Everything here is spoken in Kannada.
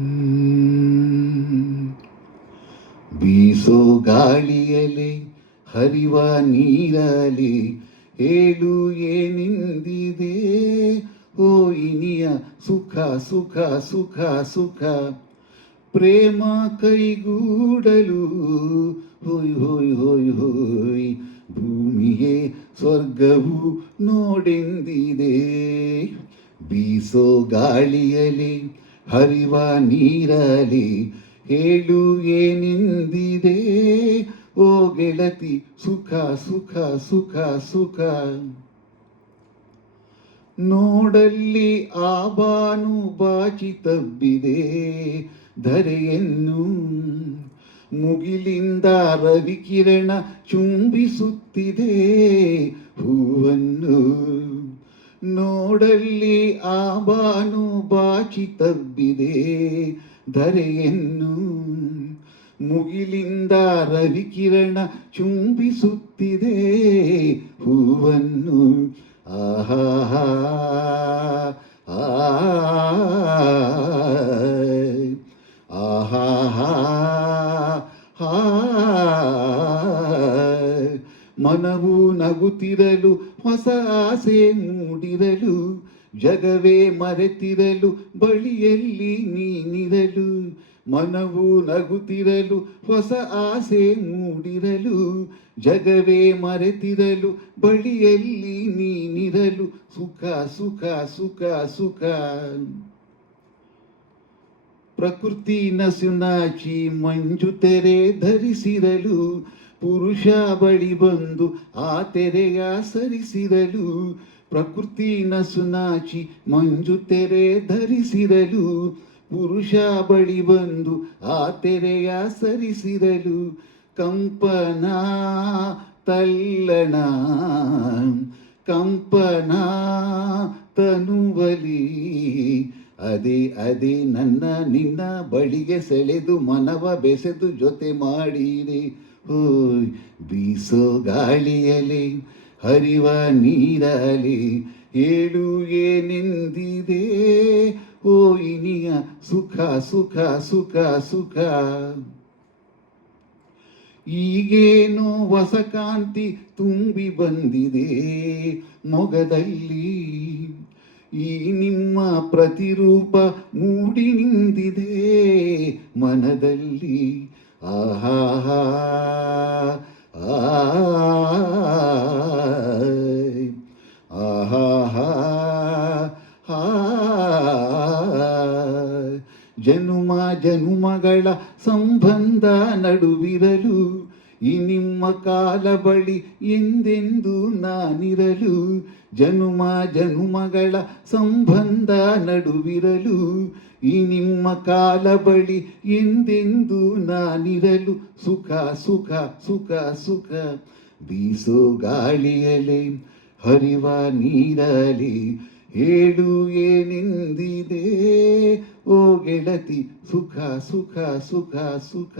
ಹ್ಮ್. ಬೀಸೋ ಗಾಳಿಯಲೆ ಹರಿವ ನೀರಲಿ ಹೇಳು ಏನಿಂದಿದೆ ಓ ಇನಿಯ ಸುಖ ಸುಖ ಸುಖ ಸುಖ ಪ್ರೇಮ ಕೈಗೂಡಲು ಹೋಯ್ ಹೋಯ್ ಹೋಯ್ ಹೋಯ್ ಭೂಮಿಯೇ ಸ್ವರ್ಗವು ನೋಡೆಂದಿದೆ. ಬೀಸೋ ಗಾಳಿಯಲಿ ಹರಿವ ನೀರಲಿ ಹೇಳು ಏನೆಂದಿದೆ ಓ ಗೆಳತಿ ಸುಖ ಸುಖ ಸುಖ ಸುಖ. ನೋಡಲ್ಲಿ ಆ ಬಾನು ಬಾಚಿ ತಬ್ಬಿದೆ ಧರೆಯನ್ನು, ಮುಗಿಲಿಂದ ರವಿಕಿರಣ ಚುಂಬಿಸುತ್ತಿದೆ ಹೂವನ್ನು. ನೋಡಲ್ಲಿ ಆ ಬಾನು ಬಾಚಿ ತಬ್ಬಿದೆ ಧರೆಯನ್ನು, ಮುಗಿಲಿಂದ ರವಿಕಿರಣ ಚುಂಬಿಸುತ್ತಿದೆ ಹೂವನ್ನು. ಆಹಾ ಆಹಾ ಮನವು ನಗುತ್ತಿರಲು ಹೊಸ ಆಸೆ ಮೂಡಿರಲು, ಜಗವೇ ಮರೆತಿರಲು ಬಳಿಯಲ್ಲಿ ನೀನಿರಲು. ಮನವು ನಗುತ್ತಿರಲು ಹೊಸ ಆಸೆ ಮೂಡಿರಲು, ಜಗವೇ ಮರೆತಿರಲು ಬಳಿಯಲ್ಲಿ ನೀನಿರಲು. ಸುಖ ಸುಖ ಸುಖ ಸುಖ. ಪ್ರಕೃತಿ ನಸುನಾಚಿ ಮಂಜು ತೆರೆ ಧರಿಸಿರಲು, ಪುರುಷ ಬಳಿ ಬಂದು ಆ ತೆರೆಯ ಸರಿಸಿರಲು. ಪ್ರಕೃತಿ ನಸುನಾಚಿ ಮಂಜು ತೆರೆ ಧರಿಸಿರಲು, ಪುರುಷ ಬಳಿ ಬಂದು ಆ ತೆರೆಯ ಸರಿಸಿರಲು. ಕಂಪನ ತಲ್ಲಣ ಕಂಪನ ತನುವಲಿ, ಅದೇ ಅದೇ ನನ್ನ ನಿನ್ನ ಬಳಿಗೆ ಸೆಳೆದು ಮನವ ಬೆಸೆದು ಜೊತೆ ಮಾಡಿದೆ. ಓಯ್ ಬೀಸೋ ಗಾಳಿಯಲಿ ಹರಿವ ನೀರಲಿ ಹೇಳು ಏನೆಂದಿದೆ ಓ ಇನಿಯ ಸುಖ ಸುಖ ಸುಖ ಸುಖ. ಈಗೇನೋ ಹೊಸ ಕಾಂತಿ ತುಂಬಿ ಬಂದಿದೆ ಮೊಗದಲ್ಲಿ, ಈ ನಿಮ್ಮ ಪ್ರತಿರೂಪ ಮೂಡಿ ನಿಂತಿದೆ ಮನದಲ್ಲಿ. ಆಹಾ ಆಹಾ ಜನುಮ ಜನುಮಗಳ ಸಂಬಂಧ ನಡುವಿರಲು, ಈ ನಿಮ್ಮ ಕಾಲ ಬಳಿ ಎಂದೆಂದು ನಾನಿರಲು. ಜನುಮ ಜನುಮಗಳ ಸಂಬಂಧ ನಡುವಿರಲು, ಈ ನಿಮ್ಮ ಕಾಲ ಬಳಿ ಎಂದೆಂದು ನಾನಿರಲು. ಸುಖ ಸುಖ ಸುಖ ಸುಖ. ಬೀಸೋ ಗಾಳಿಯಲೆ ಹರಿವ ನೀರಲಿ ಹೇಳು ಏನೆಂದಿದೆ ಓ ಗೆಳತಿ ಸುಖ ಸುಖ ಸುಖ ಸುಖ.